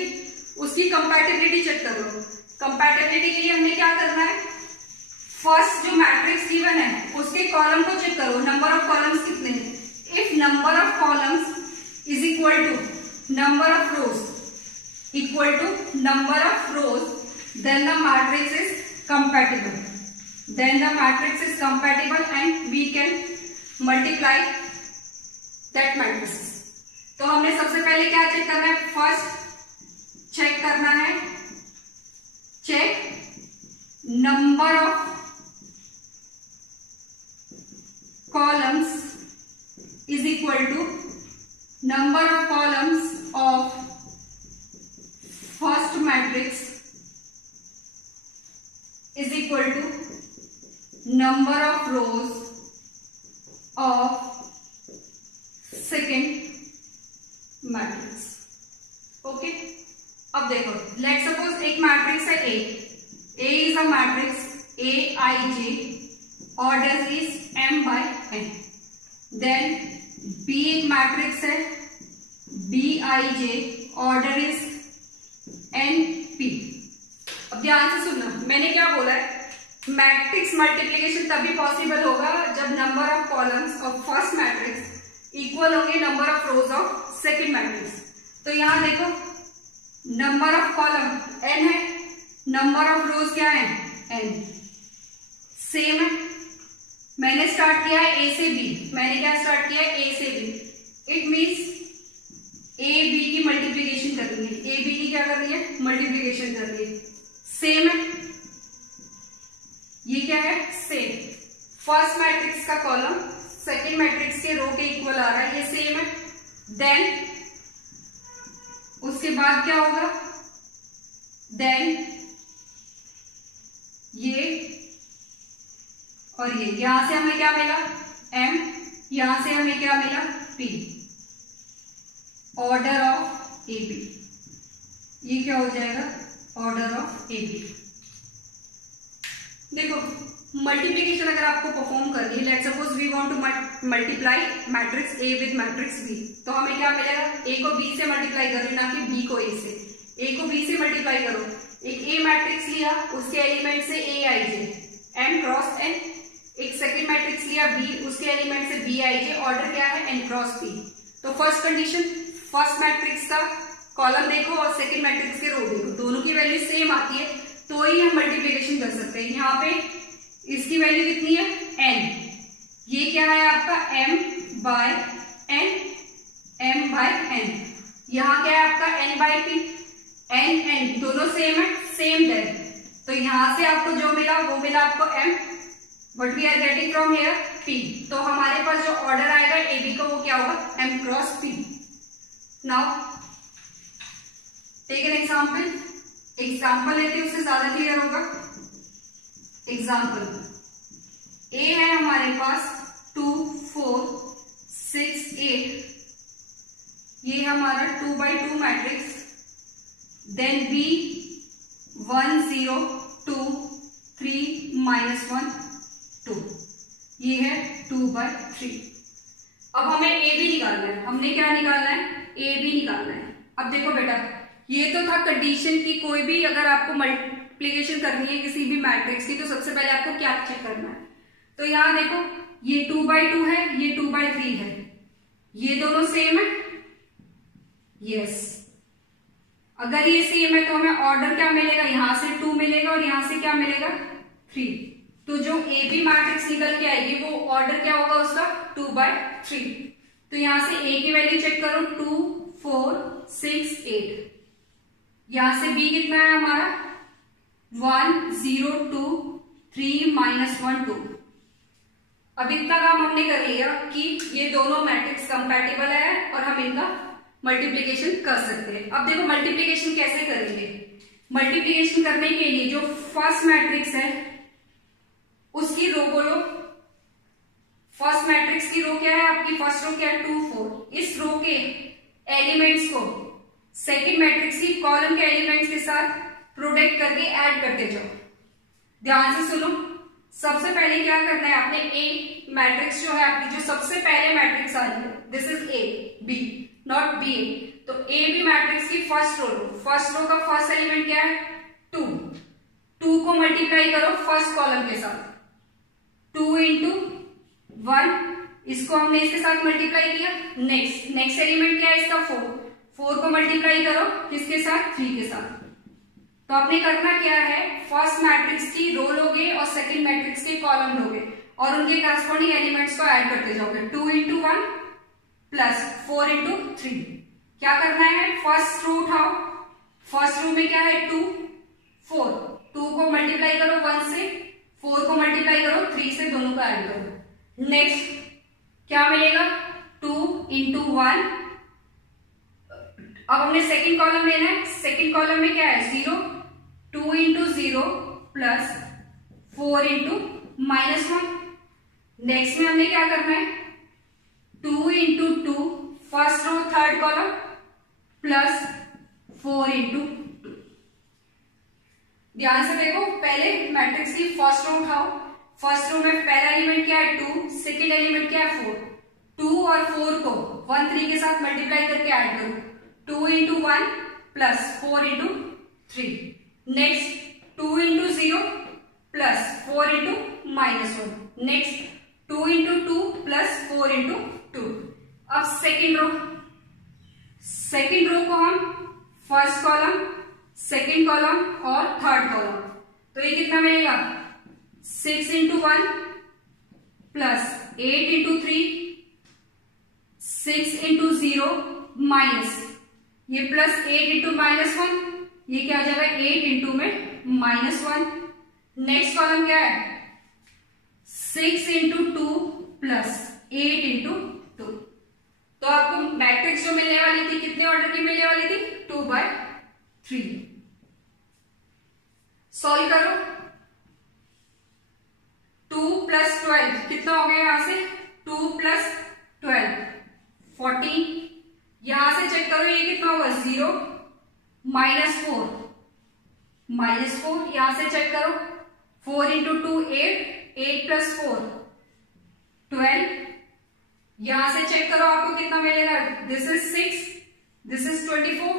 उसकी कंपैटिबिलिटी चेक करो। कंपैटिबिलिटी के लिए हमने क्या करना है, फर्स्ट जो मैट्रिक्स गिवन है उसके कॉलम को चेक करो, नंबर ऑफ कॉलम्स कितने हैं। If number of columns is equal to number of rows equal to number of rows, then the matrix is compatible. Then the matrix is compatible and we can multiply that matrix. तो हमने सबसे पहले क्या check करना है, first check करना है, check number of columns is equal to number of columns of first matrix is equal to number of rows of second matrix. Okay, अब देखो, लेट सपोज एक मैट्रिक्स है A is a matrix A I J, order is M by N. Then B एक matrix है B I J, order is N P. अब ध्यान से सुनना, मैंने क्या बोला है, मैट्रिक्स मल्टीप्लिकेशन तभी पॉसिबल होगा जब number of columns of first matrix equal होंगे number of rows of second matrix. तो यहां देखो नंबर ऑफ कॉलम n है, नंबर ऑफ रोज क्या है n, सेम है। मैंने स्टार्ट किया है ए से बी, मैंने क्या स्टार्ट किया है ए से B, it means A B की मल्टीप्लिकेशन करनी है, ए बी की क्या करनी है, मल्टीप्लिकेशन करनी है, सेम है। ये क्या है, सेम। फर्स्ट मैट्रिक्स का कॉलम सेकंड मैट्रिक्स के रो के इक्वल आ रहा है, ये सेम है। देन उसके बाद क्या होगा, देन ये और ये, यहां से हमें क्या मिला m, यहां से हमें क्या मिला p, order of A B. ये क्या हो जाएगा, ऑर्डर ऑफ ए बी। देखो मल्टीप्लिकेशन अगर आपको परफॉर्म करनी है, let's suppose we want to multiply matrix A with matrix B, तो हमें क्या मिलेगा, ए को बी से मल्टीप्लाई करो, ना कि बी को ए से। ए को बी से मल्टीप्लाई करो, एक ए मैट्रिक्स लिया, उसके एलिमेंट से ए I J, M cross N. एक सेकेंड मैट्रिक्स लिया बी, उसके एलिमेंट से बी आई जे, ऑर्डर क्या है एन क्रॉस पी। तो फर्स्ट कंडीशन, फर्स्ट मैट्रिक्स का कॉलम देखो और सेकेंड मैट्रिक्स के रो देखो, दोनों की वैल्यू सेम आती है तो ही हम मल्टीप्लिकेशन कर सकते हैं। यहाँ पे इसकी वैल्यू कितनी है n, ये क्या है आपका m by n, m by n। यहाँ क्या है आपका n by p, n n दोनों सेम है, सेम डेल। तो यहाँ से आपको जो मिला वो मिला आपको m, but we are getting from here p। तो हमारे पास जो ऑर्डर आएगा ए बी का वो क्या होगा m cross p। Now take an example, example लेते हैं उससे ज्यादा क्लियर होगा। एग्जाम्पल ए है हमारे पास 2 4 6 8, ये हमारा 2 by 2 मैट्रिक्स। देन बी 1 0 2 3 -1 2, ये है 2 by 3। अब हमें ए बी निकालना है, हमने क्या निकालना है, ए बी निकालना है। अब देखो बेटा, ये तो था कंडीशन की, कोई भी अगर आपको मल्टीप्लिकेशन करनी है किसी भी मैट्रिक्स की तो सबसे पहले आपको क्या चेक करना है। तो यहाँ देखो ये 2 by 2 है, ये 2 by 3 है, ये दोनों सेम है, यस। अगर ये सेम है तो हमें ऑर्डर क्या मिलेगा, यहां से 2 मिलेगा और यहां से क्या मिलेगा 3। तो जो ए बी मैट्रिक्स निकल के आएगी वो ऑर्डर क्या होगा उसका 2 by 3। तो यहां से ए की वैल्यू चेक करो 2 4 6 8, यहां से बी कितना है हमारा 1 0 2 3 -1 2। अब इतना काम हमने कर लिया कि ये दोनों मैट्रिक्स कंपैटिबल है और हम इनका मल्टीप्लिकेशन कर सकते हैं। अब देखो मल्टीप्लिकेशन कैसे करेंगे। मल्टीप्लिकेशन करने के लिए जो फर्स्ट मैट्रिक्स है उसकी रो बोलो, फर्स्ट मैट्रिक्स की रो क्या है आपकी, फर्स्ट रो क्या है 2 4, इस रो के एलिमेंट्स को सेकंड मैट्रिक्स की कॉलम के एलिमेंट्स के साथ प्रोडक्ट करके ऐड करते जाओ। ध्यान से सुनो, सबसे पहले क्या करना है आपने, ए मैट्रिक्स जो है आपकी, जो सबसे पहले मैट्रिक्स आ रही है, this is A B not B A, तो ए बी मैट्रिक्स की फर्स्ट रो का फर्स्ट एलिमेंट क्या है 2, 2 को मल्टीप्लाई करो फर्स्ट कॉलम के साथ, 2 इंटू 1, इसको हमने इसके साथ मल्टीप्लाई किया। नेक्स्ट एलिमेंट क्या है इसका 4, 4 को मल्टीप्लाई करो किसके साथ 3 के साथ। तो आपने करना क्या है, फर्स्ट मैट्रिक्स की रो लोगे और सेकंड मैट्रिक्स के कॉलम लोगे और उनके करस्पॉन्डिंग एलिमेंट्स को ऐड करते जाओगे। 2 इंटू 1 प्लस 4 इंटू 3। क्या करना है, फर्स्ट रो उठाओ, फर्स्ट रो में क्या है 2 4, 2 को मल्टीप्लाई करो 1 से, 4 को मल्टीप्लाई करो 3 से, दोनों को ऐड करो। नेक्स्ट क्या मिलेगा 2 इंटू 1, अब हमने सेकंड कॉलम लेना है, सेकंड कॉलम में क्या है 0, 2 इंटू 0 प्लस 4 इंटू -1। नेक्स्ट में हमने क्या करना है 2 into 2 first row third column plus 4 into 2। ध्यान से देखो, पहले मैट्रिक्स की फर्स्ट रो उठाओ, फर्स्ट रो में पहला एलिमेंट क्या है 2, सेकेंड एलिमेंट क्या है 4, 2 और 4 को 1 3 के साथ मल्टीप्लाई करके ऐड करो, 2 into 1 plus 4 into 3। Next 2 into 0 plus 4 into -1। Next 2 into 2 plus 4 into 2। अब सेकेंड रो को हम फर्स्ट कॉलम, सेकेंड कॉलम और थर्ड कॉलम, तो ये कितना मिलेगा 6 into 1 plus 8 into 3, 6 into 0 minus ये प्लस 8 इंटू -1, ये क्या आ जाएगा 8 इंटू में -1। नेक्स्ट कॉलम क्या है 6 इंटू 2 प्लस 8 इंटू 2। तो आपको मैट्रिक्स जो मिलने वाली थी कितने ऑर्डर की मिलने वाली थी 2/3। सॉल्व करो, 2 प्लस 12 कितना हो गया यहां से 2 प्लस 12 14। यहां से चेक करो ये कितना होगा 0 -4 यहां से चेक करो 4 इंटू 2 8, 8 प्लस 4 12। यहां से चेक करो आपको कितना मिलेगा, this is 6, this is 24,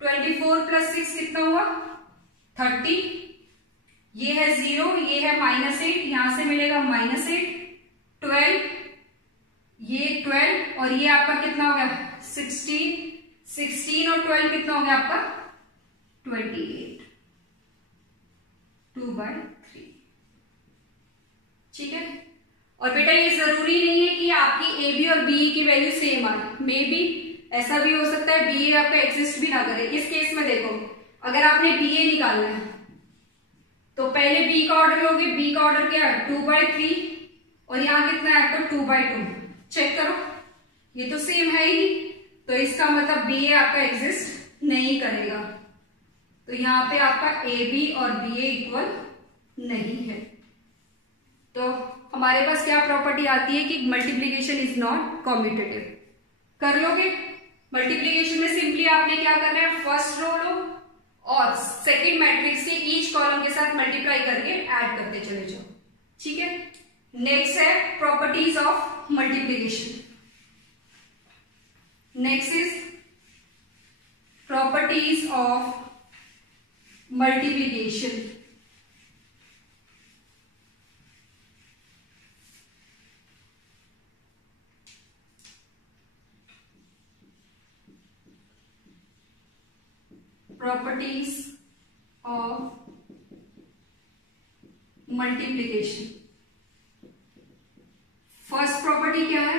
24 plus 6 कितना हुआ 30। ये है 0, ये है -8, यहां से मिलेगा -8, 12, ये 12 और ये आपका कितना हो गया 16 और 12 कितना हो गया आपका 28, 2/3। ठीक है। और बेटा ये जरूरी नहीं है कि आपकी ए बी और बी की वैल्यू सेम आए, मे बी ऐसा भी हो सकता है बी ए आपका एग्जिस्ट भी ना करे। इस केस में देखो, अगर आपने बी ए निकालना है तो पहले बी का ऑर्डर लोगे, बी का ऑर्डर क्या है 2/3 और यहां कितना है आपका 2/2। चेक करो ये तो सेम है ही, तो इसका मतलब बी ए आपका एग्जिस्ट नहीं करेगा। तो यहां पे आपका ए बी और बी ए इक्वल नहीं है। तो हमारे पास क्या प्रॉपर्टी आती है कि मल्टीप्लीकेशन इज नॉट कॉम्यूटेटिव। कर लोगे मल्टीप्लीकेशन में सिंपली आपने क्या करना है, फर्स्ट रो लो और सेकंड मैट्रिक्स के ईच कॉलम के साथ मल्टीप्लाई करके ऐड करते चले जाओ। ठीक है। नेक्स्ट है properties of multiplication. Next is properties of multiplication. Properties of multiplication. First property क्या है,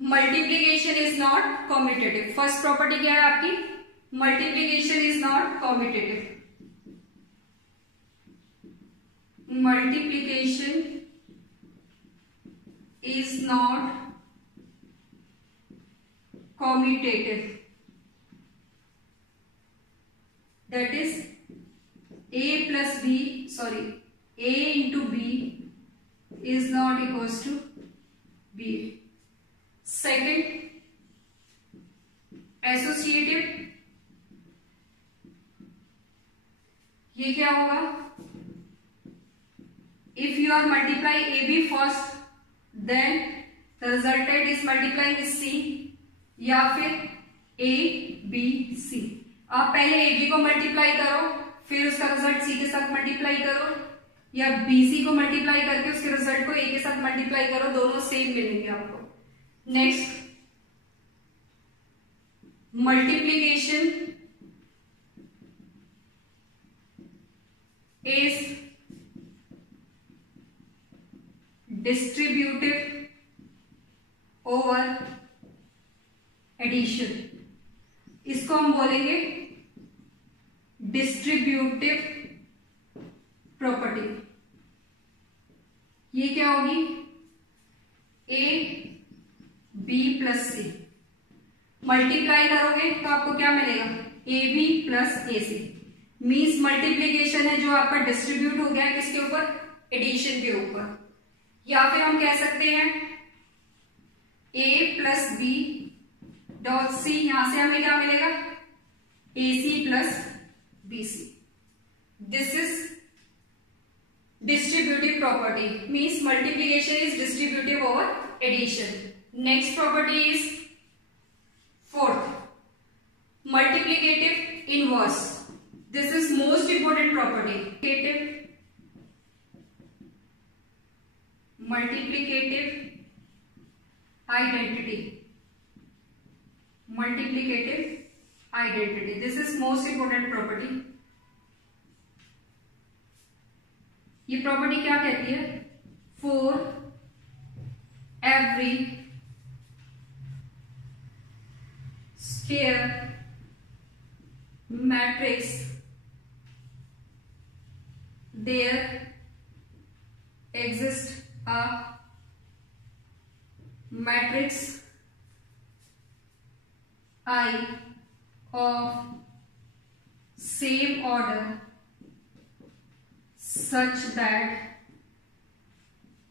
multiplication is not commutative. First property क्या है आपकी, multiplication is not commutative. Multiplication is not commutative, that is a plus b, sorry, a into b is not equals to b. Second, associative, ये क्या होगा, if you are multiply A B first then the resultant is multiplying C, या फिर A B C. आप पहले A B को multiply करो फिर उसका रिजल्ट सी के साथ मल्टीप्लाई करो, या बी सी को मल्टीप्लाई करके उसके रिजल्ट को ए के साथ मल्टीप्लाई करो, दोनों सेम मिलेंगे आपको। Next, multiplication is distributive over addition, इसको हम बोलेंगे डिस्ट्रीब्यूटिव प्रॉपर्टी। ये क्या होगी, A B plus C, multiply करोगे तो आपको क्या मिलेगा, A B plus A C, means multiplication है जो आपका डिस्ट्रीब्यूट हो गया है किसके ऊपर, एडिशन के ऊपर। या फिर हम कह सकते हैं A plus B dot C, यहां से हमें क्या मिलेगा, A C plus B C. This is distributive property, means multiplication is distributive over addition. Next property is fourth, multiplicative inverse. This is most important property, multiplicative identity, multiplicative identity, this is most important property. ये property क्या कहती है, for every square matrix there exists a matrix I of same order such that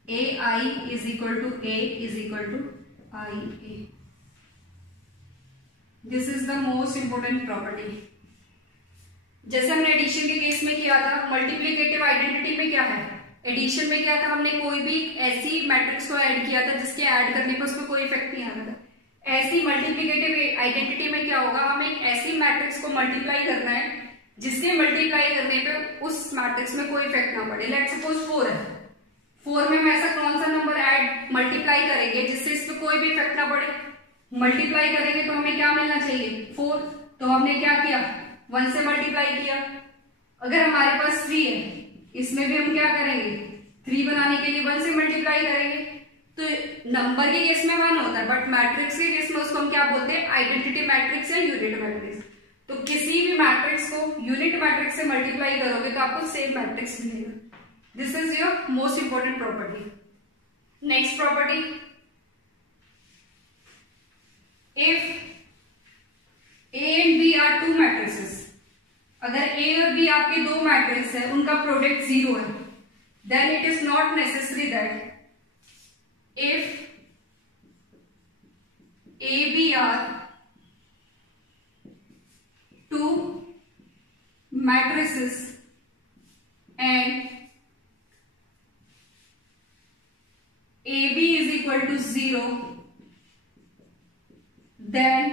AI is equal to A is equal to IA. This is the most important property. जैसे हमने addition के case में किया था, multiplicative identity में क्या है, addition में क्या था, हमने कोई भी ऐसी मैट्रिक्स को ऐड किया था जिसके ऐड करने पर उसमें कोई इफेक्ट नहीं आता था। ऐसी मल्टीप्लिकेटिव आइडेंटिटी में क्या होगा, हमें एक ऐसी मैट्रिक्स को मल्टीप्लाई करना है जिसके मल्टीप्लाई करने पे उस मैट्रिक्स में कोई इफेक्ट ना पड़े। लेट्स सपोज 4 है, 4 में हम ऐसा कौन सा नंबर ऐड मल्टीप्लाई करेंगे जिससे इस पर कोई भी इफेक्ट ना पड़े, मल्टीप्लाई करेंगे तो हमें क्या मिलना चाहिए, 4। तो हमने क्या किया, 1 से मल्टीप्लाई किया। अगर हमारे पास 3 है, इसमें भी हम क्या करेंगे, 3 बनाने के लिए 1 से मल्टीप्लाई करेंगे। तो नंबर के केस में 1 होता है, बट मैट्रिक्स के केस में उसको हम क्या बोलते हैं, आइडेंटिटी मैट्रिक्स या यूनिट मैट्रिक्स। तो किसी भी मैट्रिक्स को यूनिट मैट्रिक्स से मल्टीप्लाई करोगे तो आपको सेम मैट्रिक्स मिलेगा। This is your most important property. Next property, if A and B are two matrices, अगर A और B आपके दो मैट्रिक्स है, उनका प्रोडक्ट 0 है, then it is not necessary that if A, B are two matrices and AB is equal to 0, then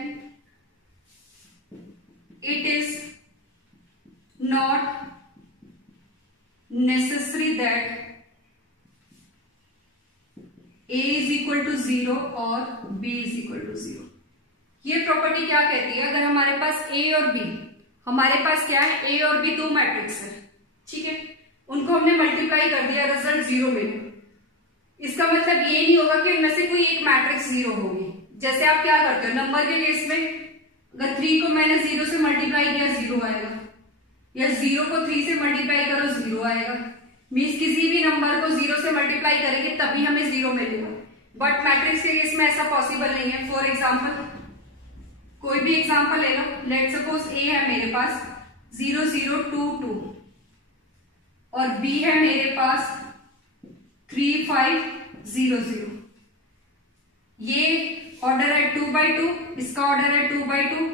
it is not necessary that A is equal to 0 और B is equal to 0। ये property क्या कहती है, अगर हमारे पास A और B, हमारे पास क्या है, A और B दो मैट्रिक्स है, ठीक है, उनको हमने मल्टीप्लाई कर दिया, रिजल्ट 0 मिला। इसका मतलब ये नहीं होगा कि उनमें से कोई एक मैट्रिक्स 0 होगी। जैसे आप क्या करते हो नंबर के केस में, अगर 3 को मैंने 0 से मल्टीप्लाई किया 0 आएगा, या 0 को 3 से मल्टीप्लाई करो 0 आएगा। मीन्स किसी भी नंबर को 0 से मल्टीप्लाई करेंगे तभी हमें 0 मिलेगा, बट मैट्रिक्स के केस में ऐसा पॉसिबल नहीं है। फॉर एग्जाम्पल, कोई भी एग्जाम्पल ले लो, लेट सपोज ए है मेरे पास 0 0 2 2 और बी है मेरे पास 3 5 0 0। ये ऑर्डर है 2/2, इसका ऑर्डर है 2/2,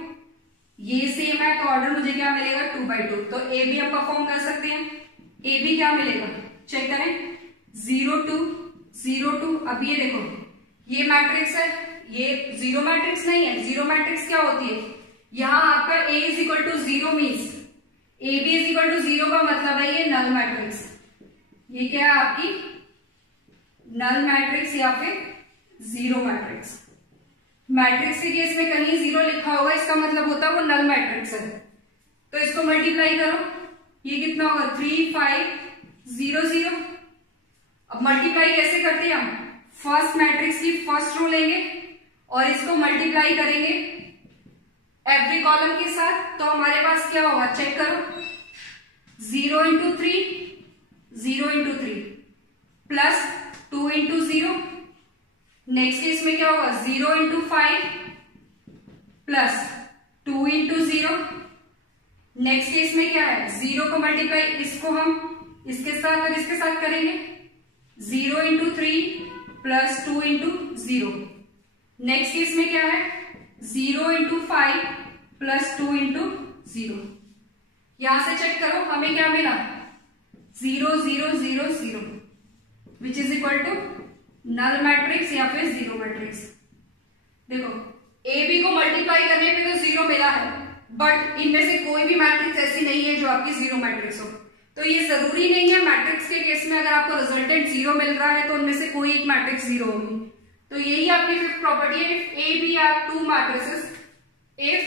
ये सेम है तो ऑर्डर मुझे क्या मिलेगा 2/2। तो ए बी हम परफॉर्म कर सकते हैं। ए बी क्या मिलेगा चेक करें, 0 2 0 2। अब ये देखो ये मैट्रिक्स है, ये जीरो मैट्रिक्स नहीं है। जीरो मैट्रिक्स क्या होती है, यहां आपका A is equal to 0 means A B is equal to 0 का मतलब है ये नल मैट्रिक्स। ये क्या है आपकी नल मैट्रिक्स या फिर जीरो मैट्रिक्स। मैट्रिक्स के केस में कहीं 0 लिखा होगा इसका मतलब होता है वो नल मैट्रिक्स है। तो इसको मल्टीप्लाई करो, ये कितना होगा 3 5 0 0। अब मल्टीप्लाई कैसे करते हैं हम, फर्स्ट मैट्रिक्स की फर्स्ट रो लेंगे और इसको मल्टीप्लाई करेंगे एवरी कॉलम के साथ। तो हमारे पास क्या होगा चेक करो, 0 into 3 0 into 3 plus 2 into 0। Next case में क्या होगा 0 into 5 plus 2 into 0। Next case में क्या है 0 को मल्टीप्लाई इसको हम इसके साथ और इसके साथ करेंगे, 0 into 3 plus 2 into 0। Next case में क्या है 0 into 5 प्लस 2 into 0। यहां से चेक करो हमें क्या मिला 0 0 0 0 which is equal to null matrix या फिर जीरो मैट्रिक्स। देखो ए बी को मल्टीप्लाई करने पे तो 0 मिला है, बट इनमें से कोई भी मैट्रिक्स ऐसी नहीं है जो आपकी जीरो मैट्रिक्स हो। तो ये जरूरी नहीं है मैट्रिक्स के केस में अगर आपको रिजल्टेंट 0 मिल रहा है तो उनमें से कोई एक मैट्रिक्स 0 होगी। तो यही आपकी फिफ्थ प्रॉपर्टी है, if A B are two matrices, if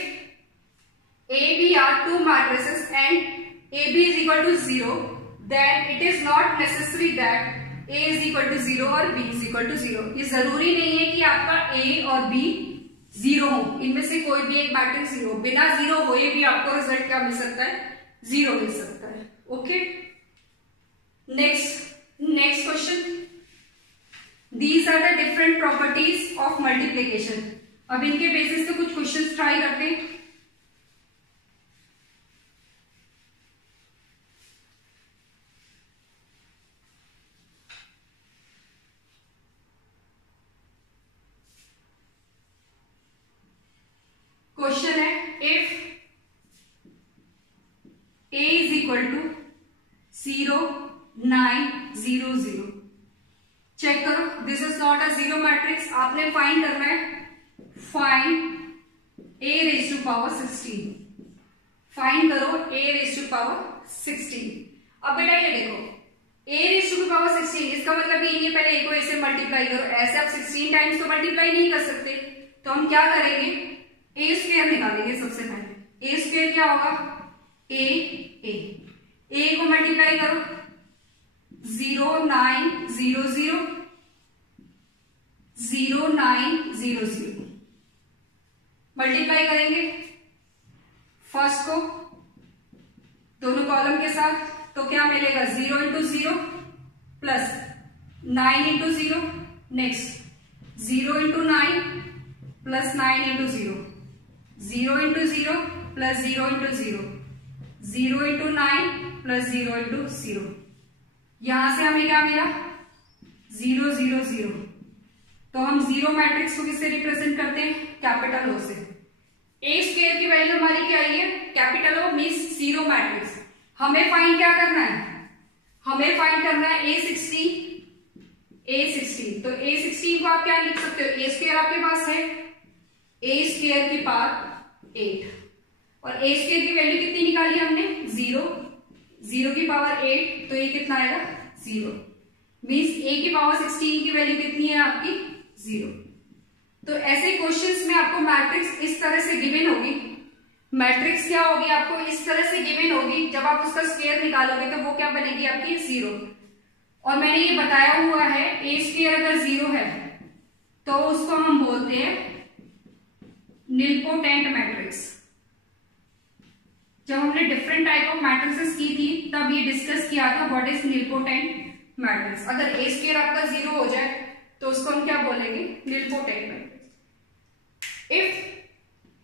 A B are two matrices and A B is equal to 0 then it is not necessary that A is equal to 0 और B is equal to 0। ये जरूरी नहीं है कि आपका A और B 0 हो, इनमें से कोई भी एक मैट्रिक्स 0 बिना 0 हुए भी आपको रिजल्ट क्या मिल सकता है 0 मिल सकता है। Okay, next question, these are the different properties of multiplication. अब इनके बेसिस पे कुछ क्वेश्चंस ट्राई करते हैं। क्वेश्चन है if A is equal to 0 9 0 0। Check करो this is not a zero matrix. आपने फाइंड करना है, find A raise to power 16। Find करो A रेज टू पावर 16। अब बेटा ये देखो A रेज टू पावर 16 इसका मतलब ये नहीं पहले A को ऐसे मल्टीप्लाई करो, ऐसे आप 16 टाइम्स तो मल्टीप्लाई नहीं कर सकते। तो हम क्या करेंगे ए स्क्वायर निकालेंगे सबसे पहले। ए स्क्वायर क्या होगा ए को मल्टीप्लाई करो 0 9 0 0 0 9 0 0 मल्टीप्लाई करेंगे फर्स्ट को दोनों कॉलम के साथ, तो क्या मिलेगा 0 into 0 plus 9 into 0। Next 0 into 9 plus 9 into 0, 0 into 0 plus 0 into 0, 0 into 9 plus 0 into 0। यहां से हमें क्या मिला 0 0 0। तो हम जीरो मैट्रिक्स को किससे रिप्रेजेंट करते हैं कैपिटल O से। ए स्क्वायर की वैल्यू हमारी क्या आई है capital O means zero matrix. हमें फाइंड क्या करना है, हमें फाइंड करना है A16। तो A16 को आप क्या लिख सकते हो, A स्क्वायर आपके पास है A स्क्वायर की पावर 8 और A स्क्वायर की वैल्यू कितनी निकाली हमने 0, 0 की पावर 8, तो ये कितना आएगा 0 मीन्स A की पावर 16 की वैल्यू कितनी है आपकी 0। तो ऐसे क्वेश्चंस में आपको मैट्रिक्स इस तरह से गिवन होगी, मैट्रिक्स क्या होगी आपको इस तरह से गिवन होगी, जब आप उसका स्क्वायर निकालोगे तो वो क्या बनेगी आपकी 0। और मैंने ये बताया हुआ है A स्क्वायर अगर 0 है तो उसको हम बोलते हैं निलपोटेंट मैट्रिक्स। जब हमने डिफरेंट टाइप ऑफ मैट्रिक्सेस की थी तब ये डिस्कस किया था व्हाट इज निलपोटेंट मैट्रिक्स। अगर A स्क्वायर आपका 0 हो जाए तो उसको हम क्या बोलेंगे nilpotent matrix. If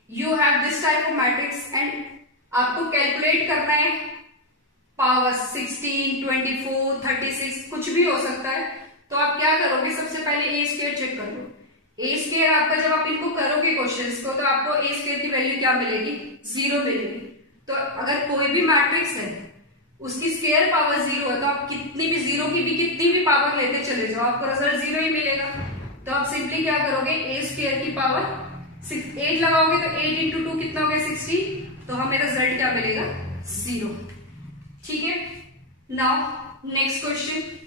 you have this type of matrix and आपको कैलकुलेट करना है पावर 16 24 36 कुछ भी हो सकता है, तो आप क्या करोगे सबसे पहले A स्क्वायर चेक कर लो। ए स्क्वायर आपका जब आप इनको करोगे क्वेश्चंस को तो आपको ए स्क्वायर की वैल्यू क्या मिलेगी, 0 मिलेगी। तो अगर कोई भी मैट्रिक्स है उसकी स्क्वायर पावर 0 है तो आप कितनी भी जीरो की भी कितनी भी पावर लेते चले जाओ आपको रिजल्ट 0 ही मिलेगा। तो आप सिंपली क्या करोगे, ए स्क्वायर की पावर 8 लगाओगे तो 8 इंटू 2 कितना हो गया 60, तो हमें रिजल्ट क्या मिलेगा 0। ठीक है, नाउ नेक्स्ट क्वेश्चन।